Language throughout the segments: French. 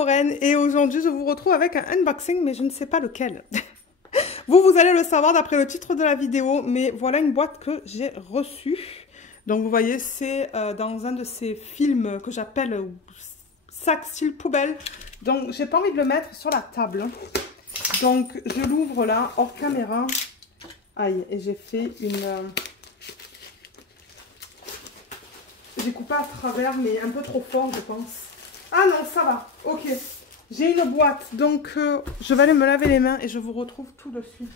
Lorraine et aujourd'hui je vous retrouve avec un unboxing mais je ne sais pas lequel. Vous allez le savoir d'après le titre de la vidéo, mais voilà une boîte que j'ai reçue. Donc vous voyez c'est dans un de ces films que j'appelle sac style poubelle. Donc j'ai pas envie de le mettre sur la table. Donc je l'ouvre là hors caméra. Aïe, et j'ai fait une... J'ai coupé à travers, mais un peu trop fort, je pense. Ah non, ça va. Ok. J'ai une boîte, donc je vais aller me laver les mains et je vous retrouve tout de suite.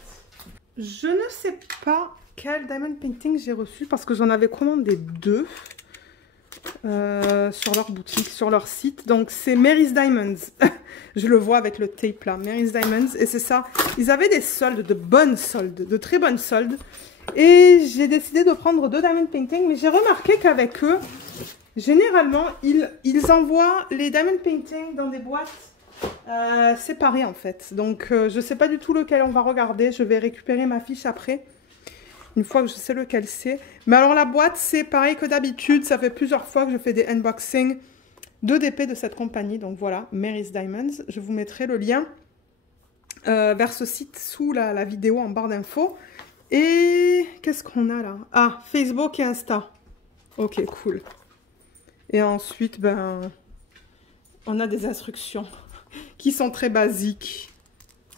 Je ne sais pas quel diamond painting j'ai reçu parce que j'en avais commandé deux sur leur boutique, sur leur site. Donc c'est Mary's Diamonds. Je le vois avec le tape là, Mary's Diamonds. Et c'est ça. Ils avaient des soldes, de bonnes soldes, de très bonnes soldes. Et j'ai décidé de prendre deux diamond painting, mais j'ai remarqué qu'avec eux, généralement, ils envoient les diamond painting dans des boîtes séparées en fait. Donc, je ne sais pas du tout lequel on va regarder. Je vais récupérer ma fiche après, une fois que je sais lequel c'est. Mais alors, la boîte, c'est pareil que d'habitude. Ça fait plusieurs fois que je fais des unboxings de DP de cette compagnie. Donc voilà, Mary's Diamonds. Je vous mettrai le lien vers ce site sous la vidéo en barre d'infos. Et qu'est-ce qu'on a là? Ah, Facebook et Insta. Ok, cool. Et ensuite, ben, on a des instructions qui sont très basiques.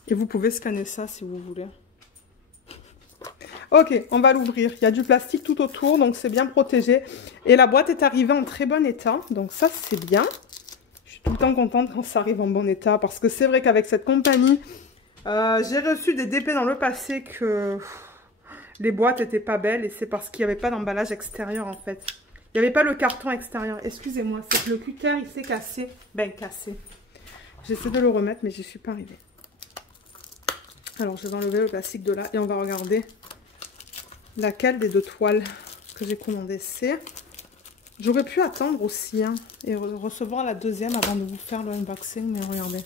Et vous pouvez scanner ça si vous voulez. Ok, on va l'ouvrir. Il y a du plastique tout autour, donc c'est bien protégé. Et la boîte est arrivée en très bon état. Donc ça, c'est bien. Je suis tout le temps contente quand ça arrive en bon état. Parce que c'est vrai qu'avec cette compagnie, j'ai reçu des DP dans le passé que... les boîtes n'étaient pas belles et c'est parce qu'il n'y avait pas d'emballage extérieur en fait. Il n'y avait pas le carton extérieur. Excusez-moi, c'est que le cutter il s'est cassé. Ben cassé. J'essaie de le remettre mais j'y suis pas arrivée. Alors je vais enlever le plastique de là et on va regarder laquelle des deux toiles que j'ai commandées c'est. J'aurais pu attendre aussi hein, et recevoir la deuxième avant de vous faire le unboxing, mais regardez.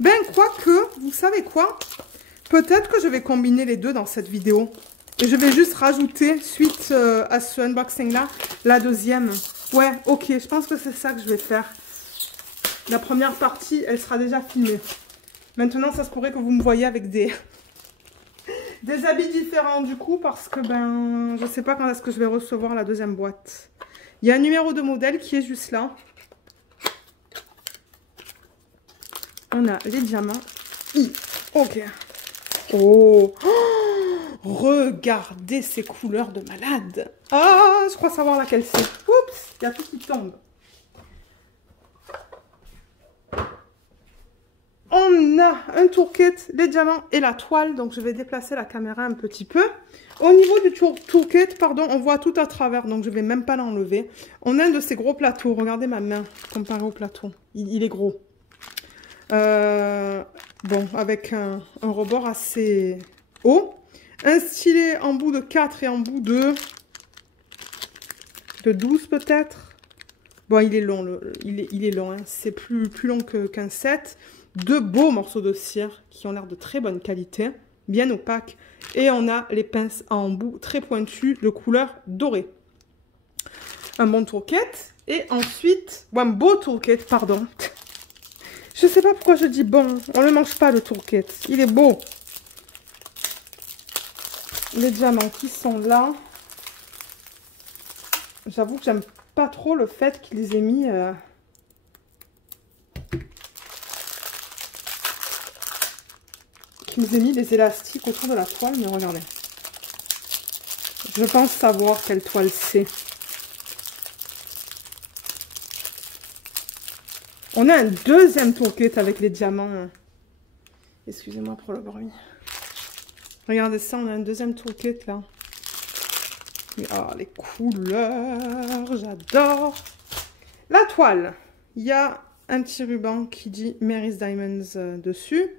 Ben quoique, vous savez quoi? Peut-être que je vais combiner les deux dans cette vidéo. Et je vais juste rajouter, suite à ce unboxing-là, la deuxième. Ouais, ok, je pense que c'est ça que je vais faire. La première partie, elle sera déjà filmée. Maintenant, ça se pourrait que vous me voyez avec des habits différents du coup, parce que ben, je sais pas quand est-ce que je vais recevoir la deuxième boîte. Il y a un numéro de modèle qui est juste là. On a les diamants. Ok. Oh, regardez ces couleurs de malade. Ah, je crois savoir laquelle c'est. Oups, il y a tout qui tombe. On a un toolkit, les diamants et la toile. Donc, je vais déplacer la caméra un petit peu. Au niveau du toolkit, pardon, on voit tout à travers. Donc, je ne vais même pas l'enlever. On a un de ces gros plateaux. Regardez ma main comparé au plateau. Il est gros. Bon, avec un rebord assez haut. Un stylet en bout de 4 et en bout de 12 peut-être. Bon, il est long, il est long. Hein. C'est plus long qu'un set. Deux beaux morceaux de cire qui ont l'air de très bonne qualité. Bien opaques. Et on a les pinces en bout très pointues de couleur dorée. Un bon toolkit. Et ensuite, bon, un beau toolkit, pardon. Je sais pas pourquoi je dis bon. On ne le mange pas le toolkit. Il est beau. Les diamants qui sont là. J'avoue que j'aime pas trop le fait qu'ils aient mis... des élastiques autour de la toile. Mais regardez. Je pense savoir quelle toile c'est. On a un deuxième toolkit avec les diamants. Excusez-moi pour le bruit. Regardez ça, on a un deuxième toolkit là. Ah, les couleurs, j'adore. La toile, il y a un petit ruban qui dit Mary's Diamonds dessus.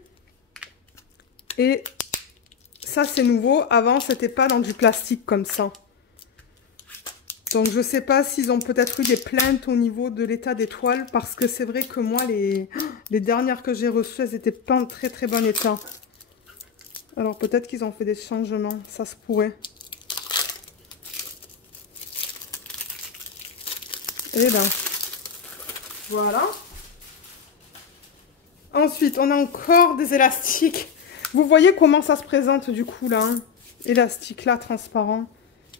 Et ça, c'est nouveau. Avant, c'était pas dans du plastique comme ça. Donc, je sais pas s'ils ont peut-être eu des plaintes au niveau de l'état des toiles. Parce que c'est vrai que moi, les dernières que j'ai reçues, elles n'étaient pas en très très bon état. Alors, peut-être qu'ils ont fait des changements. Ça se pourrait. Et ben, voilà. Ensuite, on a encore des élastiques. Vous voyez comment ça se présente du coup là, hein? Élastique là, transparent.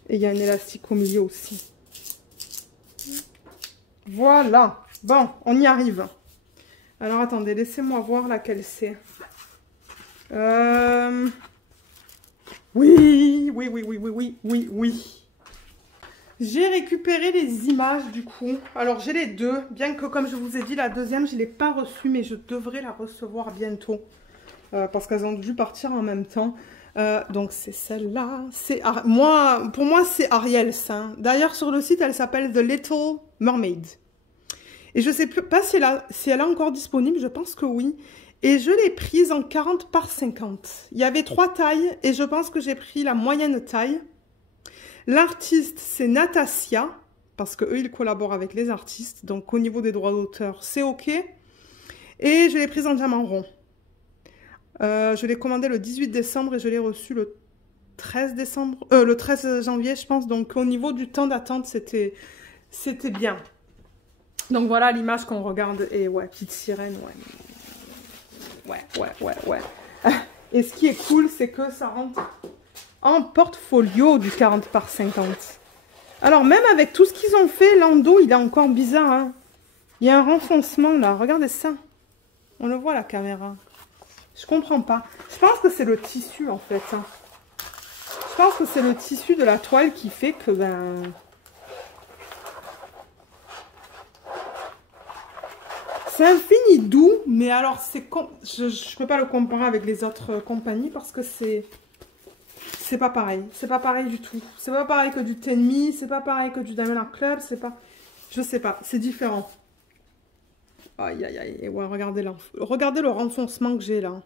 Et il y a un élastique au milieu aussi. Voilà. Bon, on y arrive. Alors, attendez, laissez-moi voir laquelle c'est. Oui. J'ai récupéré les images du coup. Alors, j'ai les deux. Bien que, comme je vous ai dit, la deuxième, je ne l'ai pas reçue. Mais je devrais la recevoir bientôt. Parce qu'elles ont dû partir en même temps. Donc, c'est celle-là. Pour moi, c'est Ariel, ça. D'ailleurs, sur le site, elle s'appelle The Little Mermaid. Et je ne sais pas si elle est encore disponible. Je pense que oui. Et je l'ai prise en 40 par 50. Il y avait 3 tailles. Et je pense que j'ai pris la moyenne taille. L'artiste, c'est Natasia. Parce qu'eux, ils collaborent avec les artistes. Donc, au niveau des droits d'auteur, c'est OK. Et je l'ai prise en diamant rond. Je l'ai commandé le 18 décembre et je l'ai reçu le 13 décembre, le 13 janvier, je pense. Donc, au niveau du temps d'attente, c'était bien. Donc, voilà l'image qu'on regarde. Et ouais, petite sirène, ouais. Et ce qui est cool, c'est que ça rentre en portfolio du 40 par 50. Alors, même avec tout ce qu'ils ont fait, l'endos, il est encore bizarre. Hein. Il y a un renfoncement, là. Regardez ça. On le voit à la caméra. Je comprends pas. Je pense que c'est le tissu, en fait. Hein. Je pense que c'est le tissu de la toile qui fait que, ben... C'est un fini doux, mais alors, je ne peux pas le comparer avec les autres compagnies parce que c'est pas pareil. C'est pas pareil du tout. C'est pas pareil que du Tenmi, c'est pas pareil que du Diamond Art Club, c'est pas... Je sais pas, c'est différent. Aïe, aïe, aïe. Ouais, regardez là. Regardez le renfoncement que j'ai là.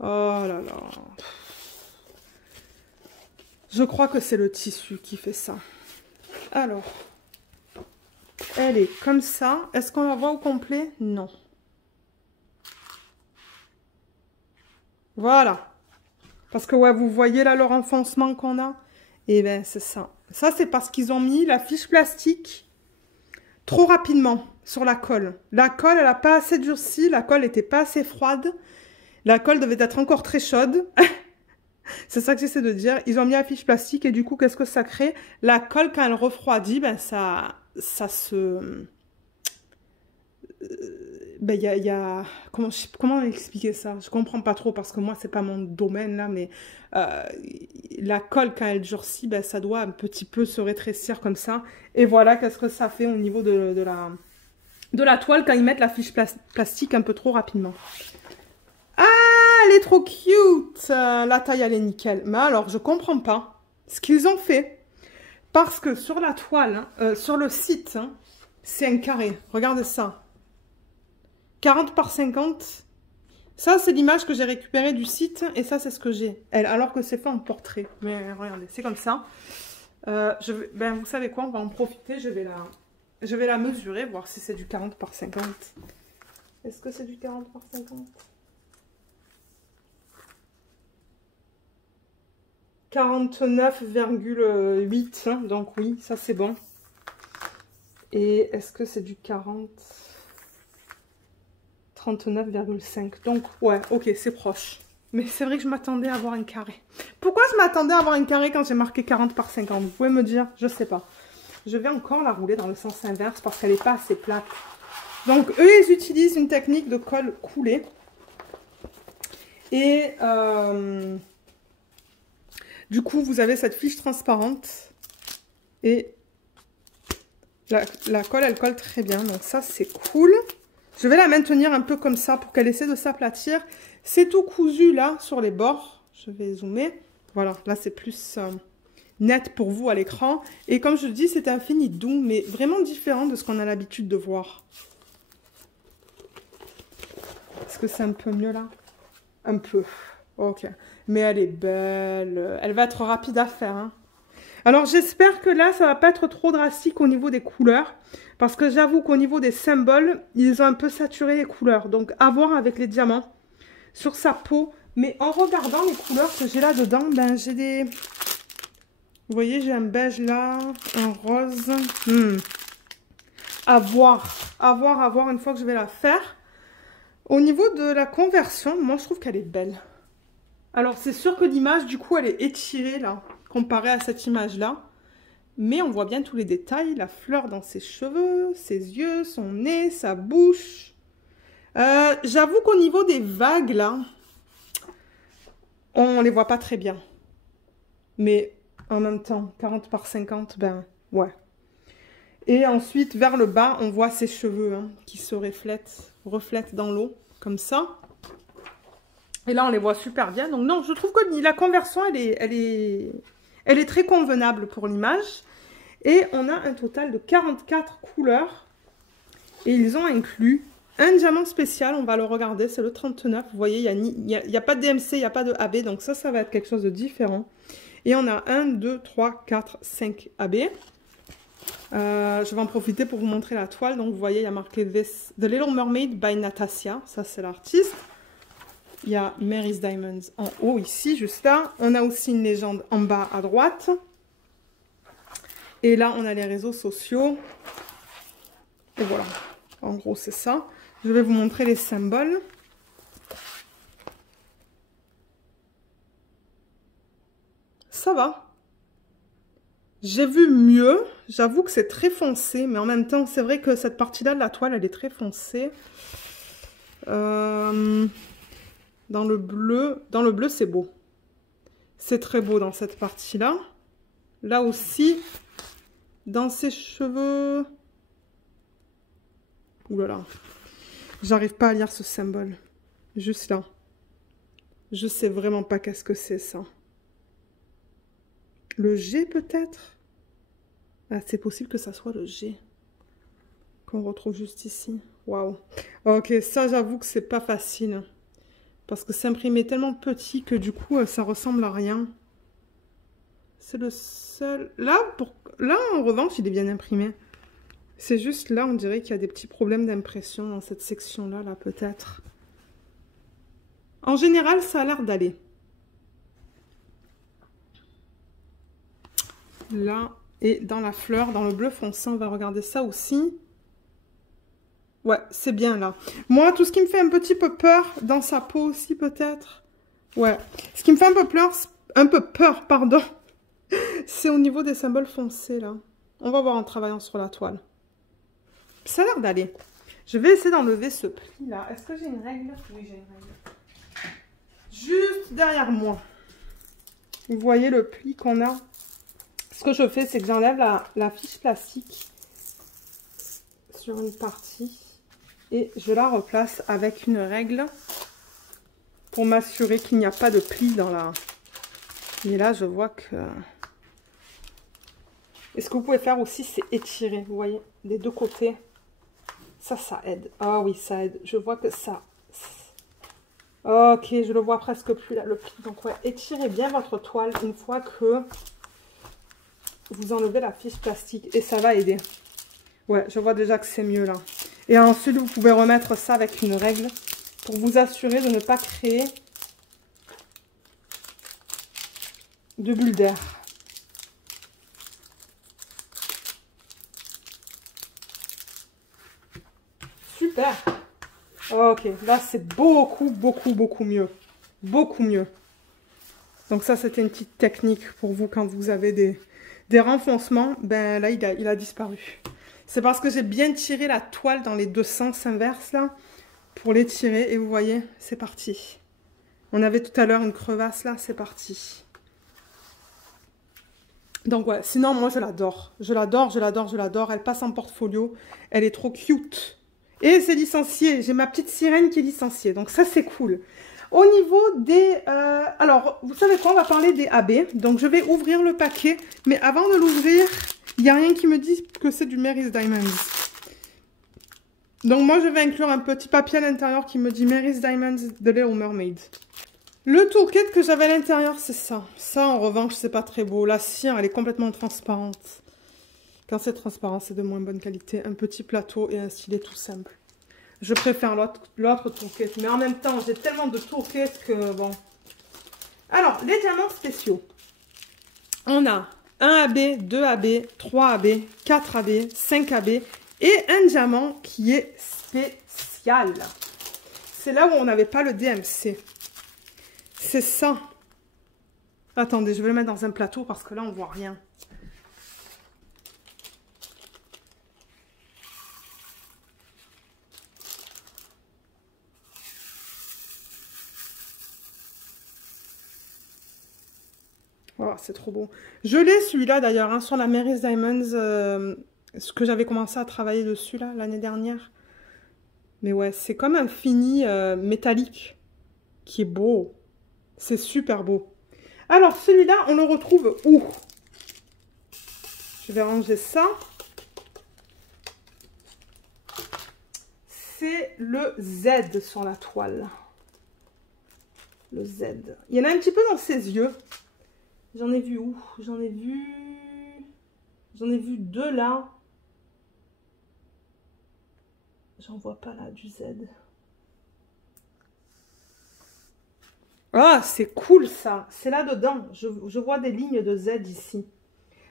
Oh là là. Je crois que c'est le tissu qui fait ça. Alors. Elle est comme ça. Est-ce qu'on la voit au complet? Non. Voilà. Parce que ouais, vous voyez là le renfoncement qu'on a? Et ben c'est ça. Ça, c'est parce qu'ils ont mis la fiche plastique trop rapidement sur la colle. La colle, elle n'a pas assez durci. La colle n'était pas assez froide. La colle devait être encore très chaude. C'est ça que j'essaie de dire. Ils ont mis la fiche plastique et du coup, qu'est-ce que ça crée? La colle, quand elle refroidit, ben ça se... Ben, y a... Comment expliquer ça? Je comprends pas trop parce que moi, c'est pas mon domaine là, mais la colle, quand elle durcit, ben, ça doit un petit peu se rétrécir comme ça. Et voilà, qu'est-ce que ça fait au niveau de la toile quand ils mettent la fiche plastique un peu trop rapidement. Ah, elle est trop cute! La taille, elle est nickel. Mais alors, je comprends pas ce qu'ils ont fait. Parce que sur la toile, sur le site, hein, c'est un carré. Regardez ça. 40 par 50. Ça, c'est l'image que j'ai récupérée du site. Et ça, c'est ce que j'ai. Alors que c'est fait en portrait. Mais regardez, c'est comme ça. Ben, vous savez quoi? On va en profiter. Je vais la mesurer, voir si c'est du 40 par 50. Est-ce que c'est du 40 par 50? 49,8, hein, donc oui, ça c'est bon. Et est-ce que c'est du 40? 39,5. Donc ouais, ok, c'est proche. Mais c'est vrai que je m'attendais à avoir un carré. Pourquoi je m'attendais à avoir un carré quand j'ai marqué 40 par 50? Vous pouvez me dire? Je sais pas. Je vais encore la rouler dans le sens inverse parce qu'elle n'est pas assez plate. Donc eux, ils utilisent une technique de colle coulée. Et... du coup, vous avez cette fiche transparente et la colle, elle colle très bien. Donc ça, c'est cool. Je vais la maintenir un peu comme ça pour qu'elle essaie de s'aplatir. C'est tout cousu là sur les bords. Je vais zoomer. Voilà, là, c'est plus net pour vous à l'écran. Et comme je dis, c'est un fini doux, mais vraiment différent de ce qu'on a l'habitude de voir. Est-ce que c'est un peu mieux là? Un peu. Ok. Mais elle est belle. Elle va être rapide à faire. Hein. Alors, j'espère que là, ça va pas être trop drastique au niveau des couleurs. Parce que j'avoue qu'au niveau des symboles, ils ont un peu saturé les couleurs. Donc, à voir avec les diamants sur sa peau. Mais en regardant les couleurs que j'ai là-dedans, ben, j'ai des... Vous voyez, j'ai un beige là, un rose. À voir. À voir une fois que je vais la faire. Au niveau de la conversion, moi je trouve qu'elle est belle. Alors c'est sûr que l'image du coup elle est étirée là, comparée à cette image-là. Mais on voit bien tous les détails, la fleur dans ses cheveux, ses yeux, son nez, sa bouche. J'avoue qu'au niveau des vagues là, on les voit pas très bien. Mais en même temps, 40 par 50, ben ouais. Et ensuite, vers le bas, on voit ses cheveux hein, qui se reflètent dans l'eau, comme ça. Et là, on les voit super bien. Donc non, je trouve que la conversion, elle est très convenable pour l'image. Et on a un total de 44 couleurs. Et ils ont inclus un diamant spécial, on va le regarder, c'est le 39. Vous voyez, il n'y a pas de DMC, il n'y a pas de AB, donc ça va être quelque chose de différent. Et on a 1, 2, 3, 4, 5 AB. Je vais en profiter pour vous montrer la toile. Donc vous voyez, il y a marqué The Little Mermaid by Natasha. Ça, c'est l'artiste. Il y a Mary's Diamonds en haut, ici, juste là. On a aussi une légende en bas à droite. Et là, on a les réseaux sociaux. Et voilà. En gros, c'est ça. Je vais vous montrer les symboles. Ça va. J'ai vu mieux. J'avoue que c'est très foncé. Mais en même temps, c'est vrai que cette partie-là de la toile, elle est très foncée. Dans le bleu, c'est beau. C'est très beau dans cette partie-là. Là aussi, dans ses cheveux... Ouh là là. J'arrive pas à lire ce symbole. Juste là. Je sais vraiment pas qu'est-ce que c'est ça. Le G peut-être? Ah, c'est possible que ça soit le G. Qu'on retrouve juste ici. Waouh. Ok, ça j'avoue que c'est pas facile. Parce que c'est imprimé tellement petit que du coup ça ressemble à rien. C'est le seul... Là, en revanche, il est bien imprimé. C'est juste là, on dirait qu'il y a des petits problèmes d'impression dans cette section-là, là, peut-être. En général, ça a l'air d'aller. Là, et dans la fleur, dans le bleu foncé, on va regarder ça aussi. Ouais, c'est bien là. Moi, tout ce qui me fait un petit peu peur, dans sa peau aussi, peut-être. Ouais. Ce qui me fait un peu peur, pardon, c'est au niveau des symboles foncés, là. On va voir en travaillant sur la toile. Ça a l'air d'aller. Je vais essayer d'enlever ce pli-là. Est-ce que j'ai une règle? Oui, j'ai une règle. Juste derrière moi. Vous voyez le pli qu'on a? Ce que je fais, c'est que j'enlève la fiche plastique sur une partie et je la replace avec une règle pour m'assurer qu'il n'y a pas de pli dans la... Mais là, je vois que... Et ce que vous pouvez faire aussi, c'est étirer, vous voyez, des deux côtés. Ça aide. Ah oui, ça aide. Je vois que ça... Ok, je le vois presque plus là, le pli. Donc ouais, étirez bien votre toile une fois que vous enlevez la fiche plastique. Et ça va aider. Ouais, je vois déjà que c'est mieux là. Et ensuite, vous pouvez remettre ça avec une règle pour vous assurer de ne pas créer de bulles d'air. Super. Ok, là c'est beaucoup mieux. Beaucoup mieux. Donc ça, c'était une petite technique pour vous quand vous avez des renfoncements. Ben là, il a disparu. C'est parce que j'ai bien tiré la toile dans les deux sens inverses là, pour les tirer. Et vous voyez, c'est parti. On avait tout à l'heure une crevasse là, c'est parti. Donc ouais, sinon moi je l'adore. Je l'adore. Elle passe en portfolio. Elle est trop cute. Et c'est licencié. J'ai ma petite sirène qui est licenciée. Donc ça, c'est cool. Au niveau des... alors, vous savez quoi? On va parler des AB. Donc, je vais ouvrir le paquet. Mais avant de l'ouvrir, il n'y a rien qui me dit que c'est du Mary's Diamonds. Donc, moi, je vais inclure un petit papier à l'intérieur qui me dit Mary's Diamonds The Little Mermaid. Le toolkit que j'avais à l'intérieur, c'est ça. Ça, en revanche, c'est pas très beau. La cire, elle est complètement transparente. Quand c'est transparent, c'est de moins bonne qualité. Un petit plateau et un stylet tout simple. Je préfère l'autre toolkit. Mais en même temps, j'ai tellement de toolkits que bon. Alors, les diamants spéciaux. On a 1 AB, 2 AB, 3 AB, 4 AB, 5 AB et un diamant qui est spécial. c'est là où on n'avait pas le DMC. C'est ça. Attendez, je vais le mettre dans un plateau parce que là, on ne voit rien. Oh, c'est trop beau. Je l'ai celui-là d'ailleurs, hein, sur la Mary's Diamonds, ce que j'avais commencé à travailler dessus là l'année dernière. Mais ouais, c'est comme un fini métallique qui est beau. C'est super beau. Alors celui-là, on le retrouve où? Je vais ranger ça. C'est le Z sur la toile. Le Z. Il y en a un petit peu dans ses yeux. J'en ai vu où? J'en ai vu 2 là. J'en vois pas là du Z. Ah, c'est cool ça. C'est là dedans. Je vois des lignes de Z ici.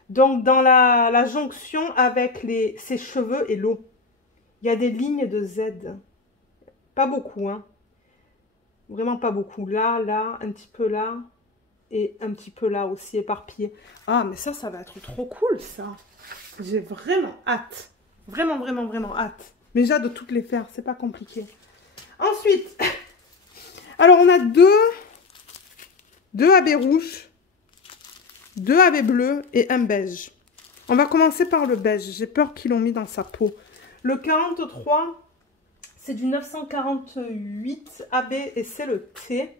Donc dans la jonction avec ses cheveux et l'eau, il y a des lignes de Z. Pas beaucoup, hein. Vraiment pas beaucoup. Là, là, un petit peu là. Et un petit peu là aussi éparpillé. Ah, mais ça va être trop cool, ça. J'ai vraiment hâte. Vraiment, vraiment, vraiment hâte. Mais j'ai hâte de toutes les faire. C'est pas compliqué. Ensuite, alors on a deux AB rouges, 2 AB bleus et un beige. On va commencer par le beige. J'ai peur qu'ils l'ont mis dans sa peau. Le 43, c'est du 948 AB et c'est le T.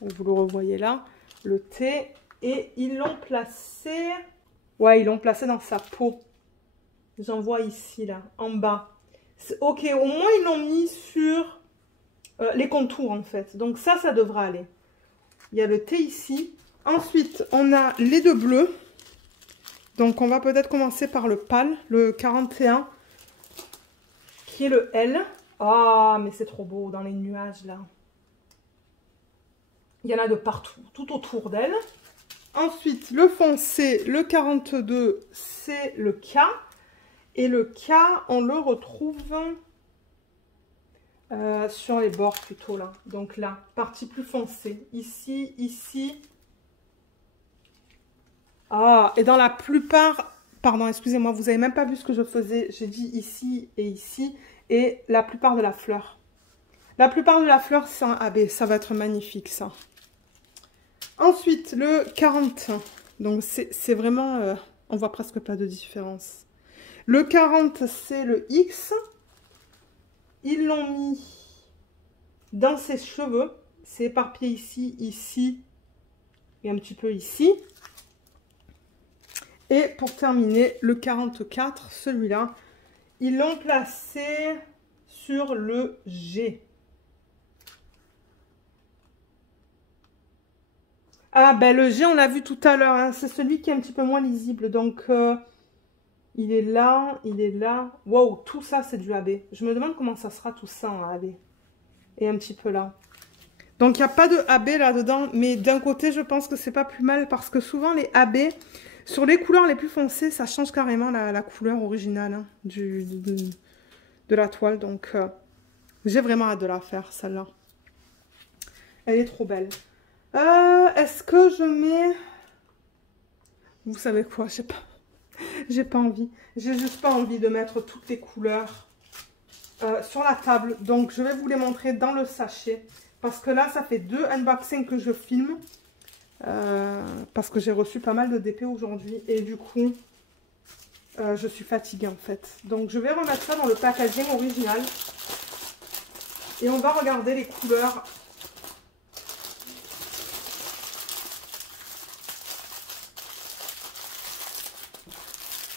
Vous le revoyez là. Le T, et ils l'ont placé, ouais, ils l'ont placé dans sa peau. J'en vois ici, là, en bas. Ok, au moins ils l'ont mis sur les contours, en fait. Donc ça devra aller. Il y a le T ici. Ensuite, on a les 2 bleus. Donc on va peut-être commencer par le pâle, le 41, qui est le L. Ah, mais c'est trop beau, dans les nuages, là. Il y en a de partout, tout autour d'elle. Ensuite, le foncé, le 42, c'est le K. Et le K, on le retrouve sur les bords plutôt là. Donc là, partie plus foncée. Ici, ici. Ah, et dans la plupart... Pardon, excusez-moi, vous n'avez même pas vu ce que je faisais. J'ai dit ici et ici. Et la plupart de la fleur. La plupart de la fleur, c'est un AB. Ça va être magnifique, ça. Ensuite, le 40. Donc, c'est vraiment... on voit presque pas de différence. Le 40, c'est le X. Ils l'ont mis dans ses cheveux. C'est éparpillé ici, ici et un petit peu ici. Et pour terminer, le 44, celui-là, ils l'ont placé sur le G. Ah, ben le G, on l'a vu tout à l'heure, hein, c'est celui qui est un petit peu moins lisible. Donc, il est là, il est là. Wow, tout ça, c'est du AB. Je me demande comment ça sera tout ça en AB. Et un petit peu là. Donc, il n'y a pas de AB là-dedans. Mais d'un côté, je pense que c'est pas plus mal. Parce que souvent, les AB, sur les couleurs les plus foncées, ça change carrément la couleur originale hein, de la toile. Donc, j'ai vraiment hâte de la faire, celle-là. Elle est trop belle. Est-ce que je mets... Vous savez quoi, je sais pas. J'ai pas envie. J'ai juste pas envie de mettre toutes les couleurs sur la table. Donc, je vais vous les montrer dans le sachet. Parce que là, ça fait 2 unboxings que je filme. Parce que j'ai reçu pas mal de DP aujourd'hui. Et du coup, je suis fatiguée en fait. Donc, je vais remettre ça dans le packaging original. Et on va regarder les couleurs.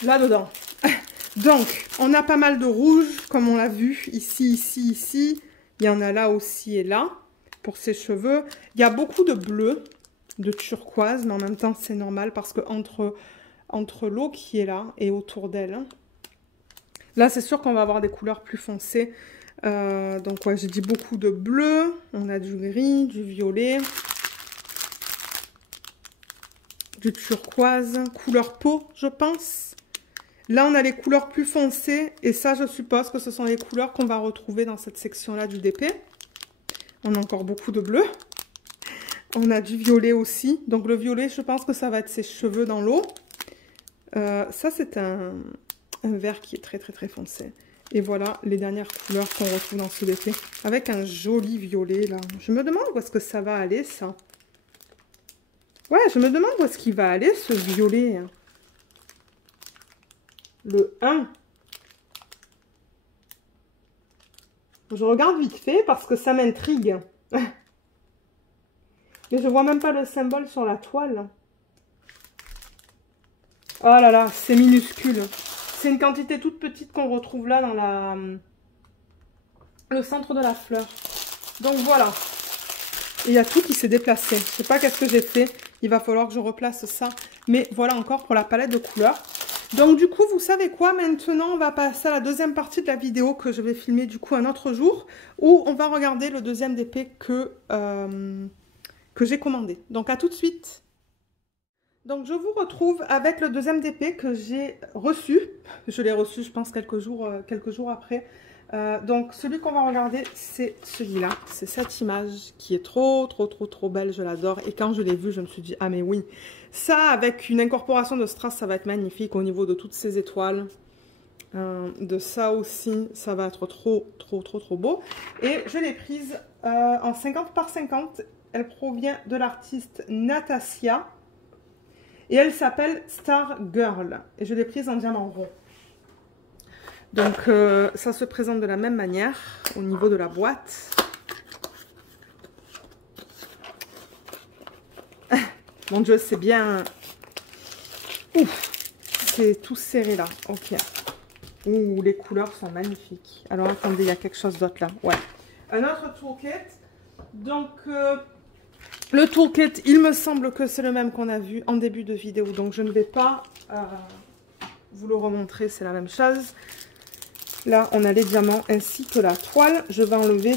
Là-dedans. Donc, on a pas mal de rouge, comme on l'a vu, ici, ici, ici. Il y en a là aussi et là, pour ses cheveux. Il y a beaucoup de bleu, de turquoise, mais en même temps, c'est normal parce que entre l'eau qui est là et autour d'elle, là, c'est sûr qu'on va avoir des couleurs plus foncées. Donc, ouais, j'ai dit beaucoup de bleu. On a du gris, du violet, du turquoise, couleur peau, je pense. Là, on a les couleurs plus foncées et ça, je suppose que ce sont les couleurs qu'on va retrouver dans cette section-là du DP. On a encore beaucoup de bleu. On a du violet aussi. Donc le violet, je pense que ça va être ses cheveux dans l'eau. Ça, c'est un vert qui est très très très foncé. Et voilà les dernières couleurs qu'on retrouve dans ce d'été. Avec un joli violet là. Je me demande où est-ce que ça va aller ça. Ouais, je me demande où est-ce qu'il va aller ce violet. Le 1. Je regarde vite fait parce que ça m'intrigue. Mais je vois même pas le symbole sur la toile. Oh là là, c'est minuscule. C'est une quantité toute petite qu'on retrouve là dans le centre de la fleur. Donc voilà. Et il y a tout qui s'est déplacé. Je sais pas qu'est-ce que j'ai fait. Il va falloir que je replace ça. Mais voilà encore pour la palette de couleurs. Donc du coup, vous savez quoi? Maintenant, on va passer à la deuxième partie de la vidéo que je vais filmer du coup un autre jour. Où on va regarder le deuxième DP que j'ai commandé. Donc à tout de suite. Donc je vous retrouve avec le deuxième DP que j'ai reçu. Je l'ai reçu je pense quelques jours après. Donc celui qu'on va regarder c'est celui-là. C'est cette image qui est trop belle, je l'adore. Et quand je l'ai vu je me suis dit ah mais oui. Ça avec une incorporation de strass ça va être magnifique au niveau de toutes ces étoiles. De ça aussi ça va être trop beau. Et je l'ai prise en 50 par 50. Elle provient de l'artiste Natasia. Et elle s'appelle Star Girl. Et je l'ai prise en diamant rond. Donc, ça se présente de la même manière au niveau de la boîte. Mon Dieu, c'est bien... Ouf, c'est tout serré là. Ok. Ouh, les couleurs sont magnifiques. Alors, attendez, il y a quelque chose d'autre là. Ouais. Un autre toolkit. Donc... le toolkit, il me semble que c'est le même qu'on a vu en début de vidéo. Donc, je ne vais pas vous le remontrer. C'est la même chose. Là, on a les diamants ainsi que la toile. Je vais enlever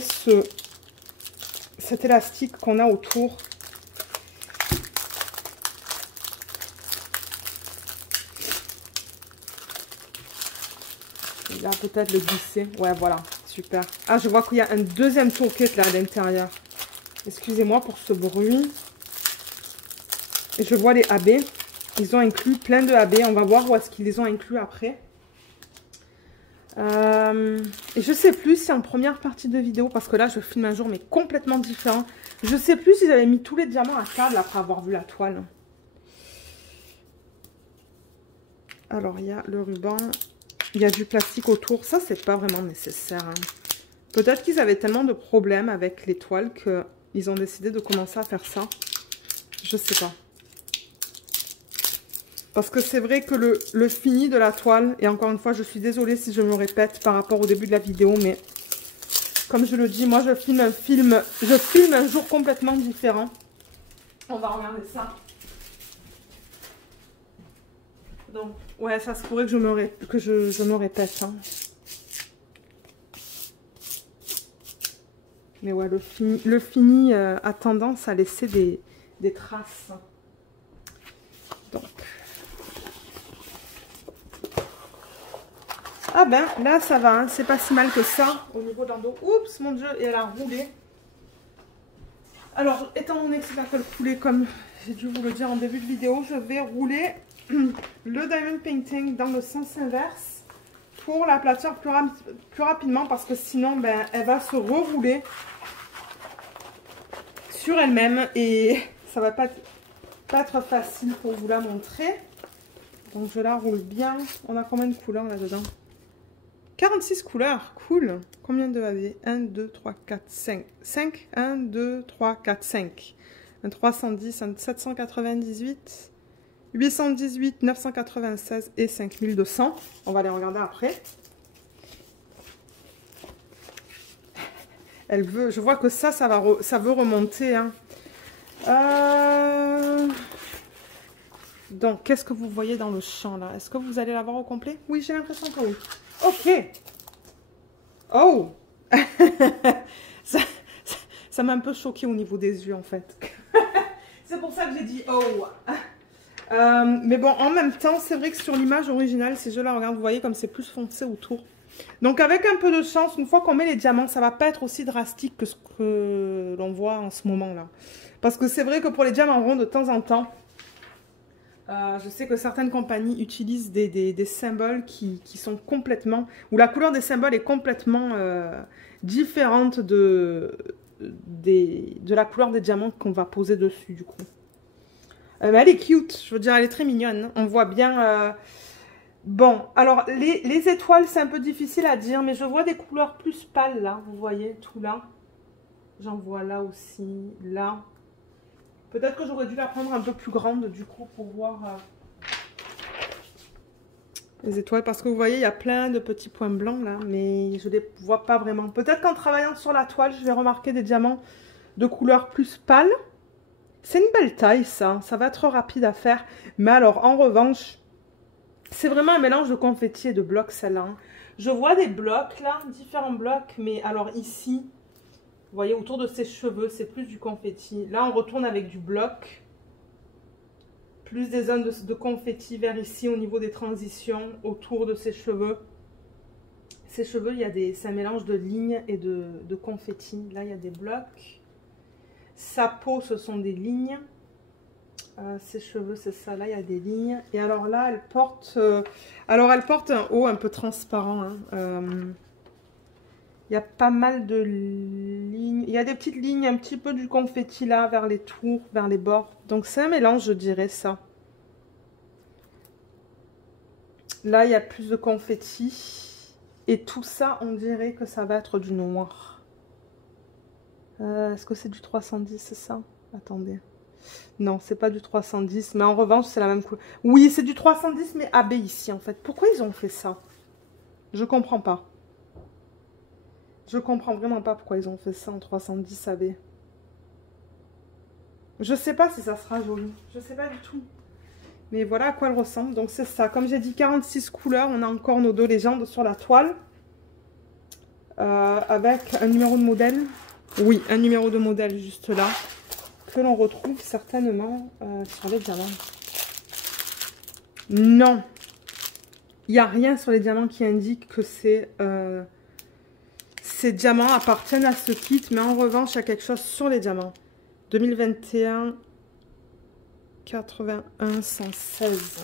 cet élastique qu'on a autour. Il va peut-être le glisser. Ouais, voilà. Super. Ah, je vois qu'il y a un deuxième toolkit là à l'intérieur. Excusez-moi pour ce bruit. Et je vois les AB. Ils ont inclus plein de AB. On va voir où est-ce qu'ils les ont inclus après. Et je sais plus si en première partie de vidéo, parce que là je filme un jour mais complètement différent. Je sais plus si j'avais mis tous les diamants à table après avoir vu la toile. Alors il y a le ruban. Il y a du plastique autour. Ça c'est pas vraiment nécessaire. Hein. Peut-être qu'ils avaient tellement de problèmes avec les toiles que... ils ont décidé de commencer à faire ça. Je sais pas. Parce que c'est vrai que le fini de la toile, et encore une fois, je suis désolée si je me répète par rapport au début de la vidéo, mais comme je le dis, moi je filme un jour complètement différent. On va regarder ça. Donc, ouais, ça se pourrait que je me répète. Hein. Mais ouais, le fini a tendance à laisser des traces. Donc. Ah ben, là ça va, hein. C'est pas si mal que ça au niveau de l'endos. Oups, mon Dieu, et elle a roulé. Alors, étant donné que c'est un coulé comme j'ai dû vous le dire en début de vidéo, je vais rouler le diamond painting dans le sens inverse pour l'aplatir plus rapidement parce que sinon, ben, elle va se rerouler sur elle-même et ça va pas être facile pour vous la montrer. Donc, je la roule bien. On a combien de couleurs là-dedans? 46 couleurs, cool. Combien de AB? 1, 2, 3, 4, 5. 5, 1, 2, 3, 4, 5. Un 310, un 798, 818, 996 et 5200. On va les regarder après. Elle veut, je vois que ça veut remonter. Hein. Donc, qu'est-ce que vous voyez dans le champ là? Est-ce que vous allez l'avoir au complet? Oui, j'ai l'impression que oui. Ok. Oh. Ça m'a un peu choqué au niveau des yeux en fait. C'est pour ça que j'ai dit oh. Mais bon, en même temps, c'est vrai que sur l'image originale, si je la regarde, vous voyez comme c'est plus foncé autour. Donc avec un peu de chance, une fois qu'on met les diamants, ça va pas être aussi drastique que ce que l'on voit en ce moment-là. Parce que c'est vrai que pour les diamants ronds, de temps en temps, je sais que certaines compagnies utilisent des symboles qui sont complètement... où la couleur des symboles est complètement différente de la couleur des diamants qu'on va poser dessus, du coup. Mais elle est cute, je veux dire, elle est très mignonne. On voit bien... Bon, alors, les étoiles, c'est un peu difficile à dire, mais je vois des couleurs plus pâles, là. Vous voyez, tout là. J'en vois là aussi, là. Peut-être que j'aurais dû la prendre un peu plus grande, du coup, pour voir les étoiles. Parce que vous voyez, il y a plein de petits points blancs, là, mais je ne les vois pas vraiment. Peut-être qu'en travaillant sur la toile, je vais remarquer des diamants de couleur plus pâle. C'est une belle taille, ça. Ça va être rapide à faire. Mais alors, en revanche... c'est vraiment un mélange de confetti et de blocs, celle-là. Hein. Je vois des blocs, là, différents blocs. Mais alors ici, vous voyez, autour de ses cheveux, c'est plus du confetti. Là, on retourne avec du bloc. Plus des zones de confetti vers ici, au niveau des transitions, autour de ses cheveux. Ses cheveux, c'est un mélange de lignes et de confetti. Là, il y a des blocs. Sa peau, ce sont des lignes. Ses cheveux, c'est ça, là il y a des lignes. Et alors là, elle porte un haut un peu transparent. Hein. Il y a pas mal de lignes. Il y a des petites lignes, un petit peu du confetti là, vers les tours, vers les bords. Donc c'est un mélange, je dirais ça. Là, il y a plus de confetti. Et tout ça, on dirait que ça va être du noir. Est-ce que c'est du 310, c'est ça? Attendez. Non, c'est pas du 310, mais en revanche, c'est la même couleur. Oui, c'est du 310, mais AB ici, en fait. Pourquoi ils ont fait ça? Je comprends pas. Je comprends vraiment pas pourquoi ils ont fait ça en 310 AB. Je sais pas si ça sera joli. Je sais pas du tout. Mais voilà à quoi elle ressemble. Donc, c'est ça. Comme j'ai dit, 46 couleurs. On a encore nos deux légendes sur la toile. Avec un numéro de modèle. Oui, un numéro de modèle juste là. Que l'on retrouve certainement sur les diamants. Non, il n'y a rien sur les diamants qui indique que ces diamants appartiennent à ce kit, mais en revanche, il y a quelque chose sur les diamants. 2021, 81, 116.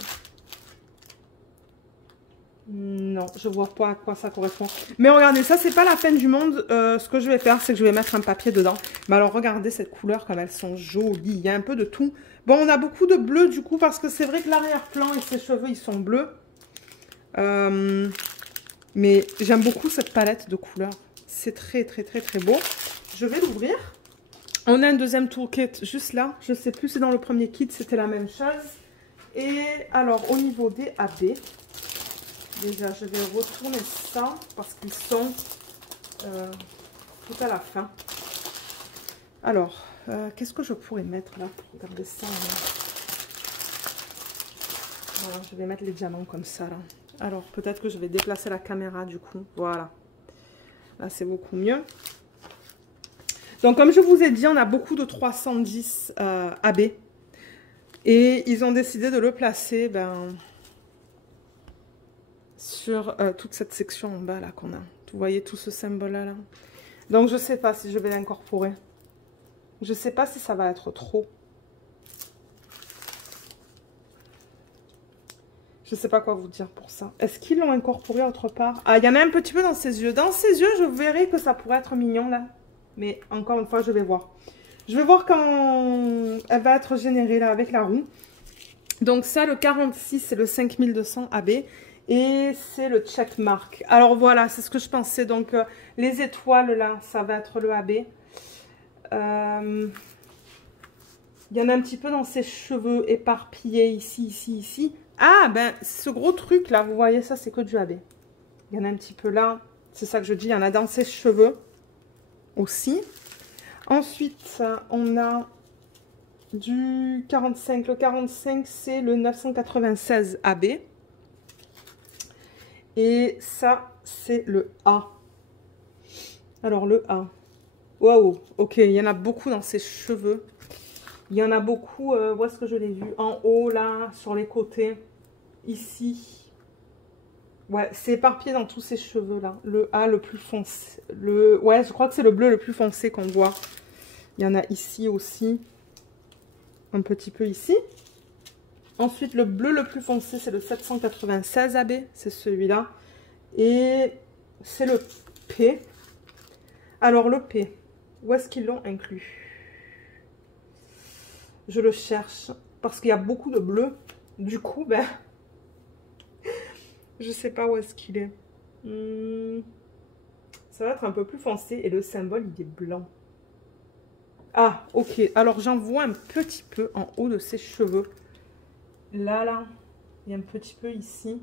Non, je vois pas à quoi ça correspond. Mais regardez, ça, c'est pas la peine du monde. Ce que je vais faire, c'est que je vais mettre un papier dedans. Mais alors, regardez cette couleur, comme elles sont jolies. Il y a un peu de tout. Bon, on a beaucoup de bleu, du coup, parce que c'est vrai que l'arrière-plan et ses cheveux, ils sont bleus. Mais j'aime beaucoup cette palette de couleurs. C'est très, très, très, très beau. Je vais l'ouvrir. On a un deuxième toolkit juste là. Je sais plus si dans le premier kit, c'était la même chose. Et alors, au niveau des AB... déjà, je vais retourner ça parce qu'ils sont tout à la fin. Alors, qu'est-ce que je pourrais mettre là pour regarder ça là. Voilà, je vais mettre les diamants comme ça là. Alors, peut-être que je vais déplacer la caméra du coup. Voilà. Là, c'est beaucoup mieux. Donc, comme je vous ai dit, on a beaucoup de 310 AB. Et ils ont décidé de le placer sur toute cette section en bas là qu'on a. Vous voyez tout ce symbole là. Donc je sais pas si je vais l'incorporer. Je sais pas si ça va être trop. Je sais pas quoi vous dire pour ça. Est-ce qu'ils l'ont incorporé autre part? Ah, il y en a un petit peu dans ses yeux. Dans ses yeux, je verrai que ça pourrait être mignon là. Mais encore une fois, je vais voir. Je vais voir quand elle va être générée là avec la roue. Donc ça, le 46, c'est le 5200 AB. Et c'est le checkmark. Alors voilà, c'est ce que je pensais. Donc les étoiles là, ça va être le AB. Il y en a un petit peu dans ses cheveux éparpillés ici, ici, ici. Ah ben ce gros truc là, vous voyez ça, c'est que du AB. Il y en a un petit peu là. C'est ça que je dis, il y en a dans ses cheveux aussi. Ensuite, on a du 45. Le 45, c'est le 996 AB. Et ça, c'est le A. Alors, le A. Waouh, ok, il y en a beaucoup dans ses cheveux. Il y en a beaucoup, où est-ce que je l'ai vu? En haut, là, sur les côtés. Ici. Ouais, c'est éparpillé dans tous ces cheveux-là. Le A le plus foncé. Ouais, je crois que c'est le bleu le plus foncé qu'on voit. Il y en a ici aussi. Un petit peu ici. Ensuite, le bleu le plus foncé, c'est le 796 AB. C'est celui-là. Et c'est le P. Alors, le P, où est-ce qu'ils l'ont inclus? Je le cherche. Parce qu'il y a beaucoup de bleu. Du coup, ben... je sais pas où est-ce qu'il est. Ça va être un peu plus foncé. Et le symbole, il est blanc. Ah, ok. Alors, j'en vois un petit peu en haut de ses cheveux. Là. Il y a un petit peu ici.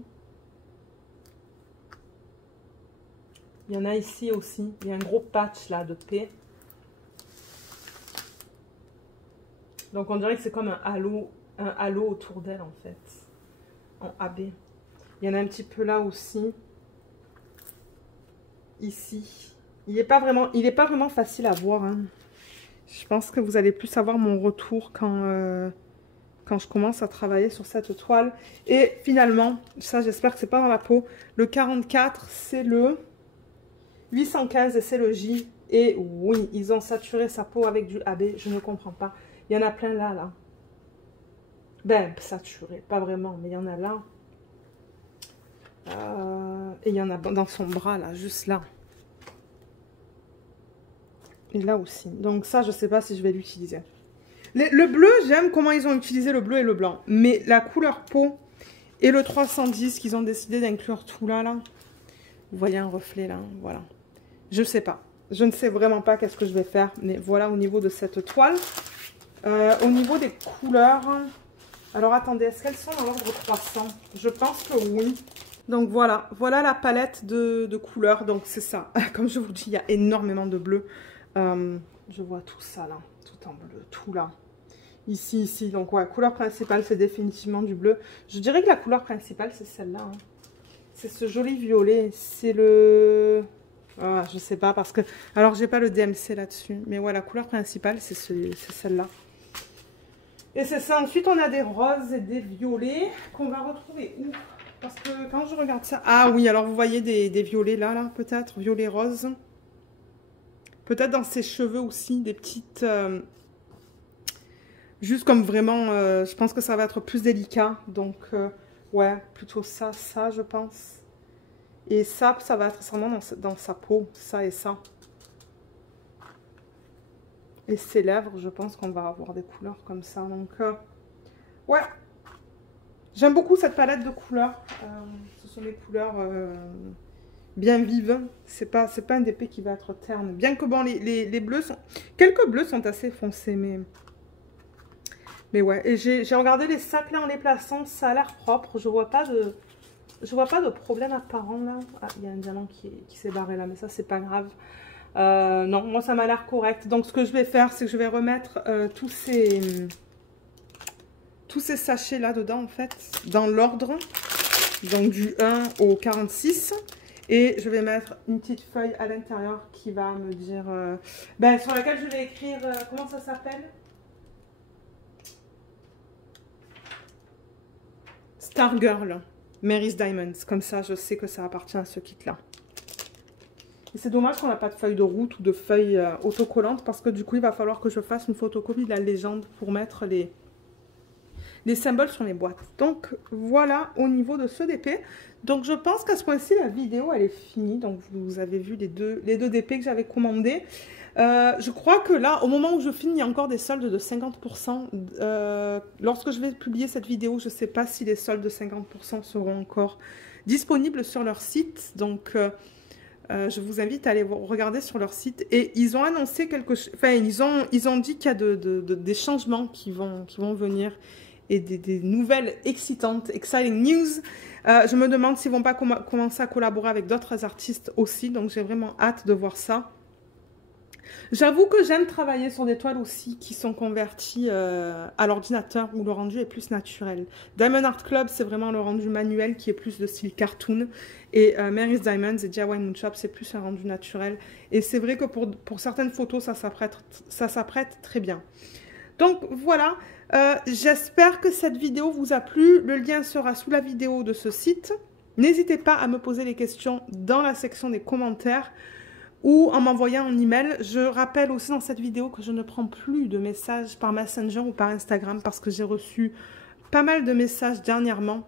Il y en a ici aussi. Il y a un gros patch, là, de P. Donc, on dirait que c'est comme un halo autour d'elle, en fait. En AB. Il y en a un petit peu là aussi. Ici. Il n'est pas vraiment facile à voir, hein. Je pense que vous allez plus savoir mon retour quand je commence à travailler sur cette toile. Et finalement, ça j'espère que c'est pas dans la peau, le 44 c'est le 815 et c'est le J. Et oui, ils ont saturé sa peau avec du AB, je ne comprends pas. Il y en a plein là. Ben, saturé, pas vraiment, mais il y en a là. Et il y en a dans son bras là, juste là. Et là aussi. Donc ça, je sais pas si je vais l'utiliser. Le bleu, j'aime comment ils ont utilisé le bleu et le blanc. Mais la couleur peau et le 310 qu'ils ont décidé d'inclure tout là. Vous voyez un reflet là, voilà. Je sais pas. Je ne sais vraiment pas qu'est-ce que je vais faire. Mais voilà au niveau de cette toile. Au niveau des couleurs. Alors attendez, est-ce qu'elles sont dans l'ordre croissant? Je pense que oui. Donc voilà la palette de couleurs. Donc c'est ça. Comme je vous dis, il y a énormément de bleu. Je vois tout ça là, tout en bleu, tout là. Ici. Donc ouais, couleur principale, c'est définitivement du bleu. Je dirais que la couleur principale, c'est celle-là. Hein. C'est ce joli violet. C'est le... Ah, je sais pas parce que... Alors, j'ai pas le DMC là-dessus. Mais ouais, la couleur principale, c'est celle-là. Et c'est ça. Ensuite, on a des roses et des violets qu'on va retrouver où? Parce que quand je regarde ça... Ah oui, alors vous voyez des violets là peut-être. Violet rose. Peut-être dans ses cheveux aussi, des petites... juste comme vraiment... je pense que ça va être plus délicat. Donc, ouais, plutôt ça, je pense. Et ça va être sûrement dans sa peau. Ça et ça. Et ses lèvres, je pense qu'on va avoir des couleurs comme ça. Donc, ouais. J'aime beaucoup cette palette de couleurs. Ce sont des couleurs... bien vive, c'est pas un DP qui va être terne. Bien que bon, les bleus sont... Quelques bleus sont assez foncés, mais ouais. Et j'ai regardé les sacs là en les plaçant, ça a l'air propre. Je vois pas de problème apparent là. Ah, il y a un diamant qui s'est barré là, mais ça c'est pas grave. Non, moi ça m'a l'air correct. Donc ce que je vais faire, c'est que je vais remettre tous ces sachets là dedans en fait, dans l'ordre. Donc du 1 au 46. Et je vais mettre une petite feuille à l'intérieur qui va me dire... sur laquelle je vais écrire... comment ça s'appelle? Stargirl. Mary's Diamonds. Comme ça, je sais que ça appartient à ce kit-là. Et c'est dommage qu'on n'a pas de feuille de route ou de feuille autocollante. Parce que du coup, il va falloir que je fasse une photocopie de la légende pour mettre les symboles sur les boîtes. Donc voilà au niveau de ce DP. Donc je pense qu'à ce point-ci la vidéo elle est finie. Donc vous avez vu les deux DP que j'avais commandés. Je crois que là au moment où je finis il y a encore des soldes de 50%. Lorsque je vais publier cette vidéo, je ne sais pas si les soldes de 50% seront encore disponibles sur leur site. Donc je vous invite à aller regarder sur leur site. Et ils ont annoncé quelque chose. Enfin ils ont dit qu'il y a des changements qui vont venir. Et des nouvelles excitantes, exciting news. Je me demande s'ils ne vont pas commencer à collaborer avec d'autres artistes aussi. Donc, j'ai vraiment hâte de voir ça. J'avoue que j'aime travailler sur des toiles aussi qui sont converties à l'ordinateur où le rendu est plus naturel. Diamond Art Club, c'est vraiment le rendu manuel qui est plus de style cartoon. Et Mary's Diamonds et DIY Moonshop, c'est plus un rendu naturel. Et c'est vrai que pour certaines photos, ça s'apprête très bien. Donc, voilà. J'espère que cette vidéo vous a plu. Le lien sera sous la vidéo de ce site. N'hésitez pas à me poser les questions dans la section des commentaires ou en m'envoyant un email. Je rappelle aussi dans cette vidéo que je ne prends plus de messages par Messenger ou par Instagram parce que j'ai reçu pas mal de messages dernièrement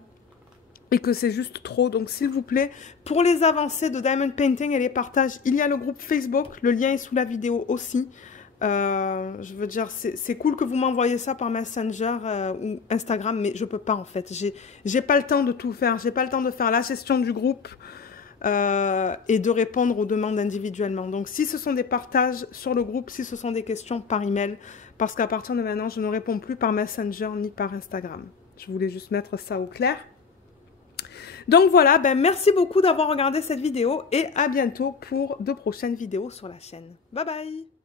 et que c'est juste trop. Donc s'il vous plaît, pour les avancées de Diamond Painting et les partages, il y a le groupe Facebook, le lien est sous la vidéo aussi. Je veux dire, c'est cool que vous m'envoyez ça par Messenger ou Instagram, mais je peux pas en fait. J'ai pas le temps de tout faire. J'ai pas le temps de faire la gestion du groupe et de répondre aux demandes individuellement. Donc si ce sont des partages sur le groupe, si ce sont des questions par email, parce qu'à partir de maintenant, je ne réponds plus par Messenger ni par Instagram. Je voulais juste mettre ça au clair. Donc voilà, ben merci beaucoup d'avoir regardé cette vidéo et à bientôt pour de prochaines vidéos sur la chaîne. Bye bye!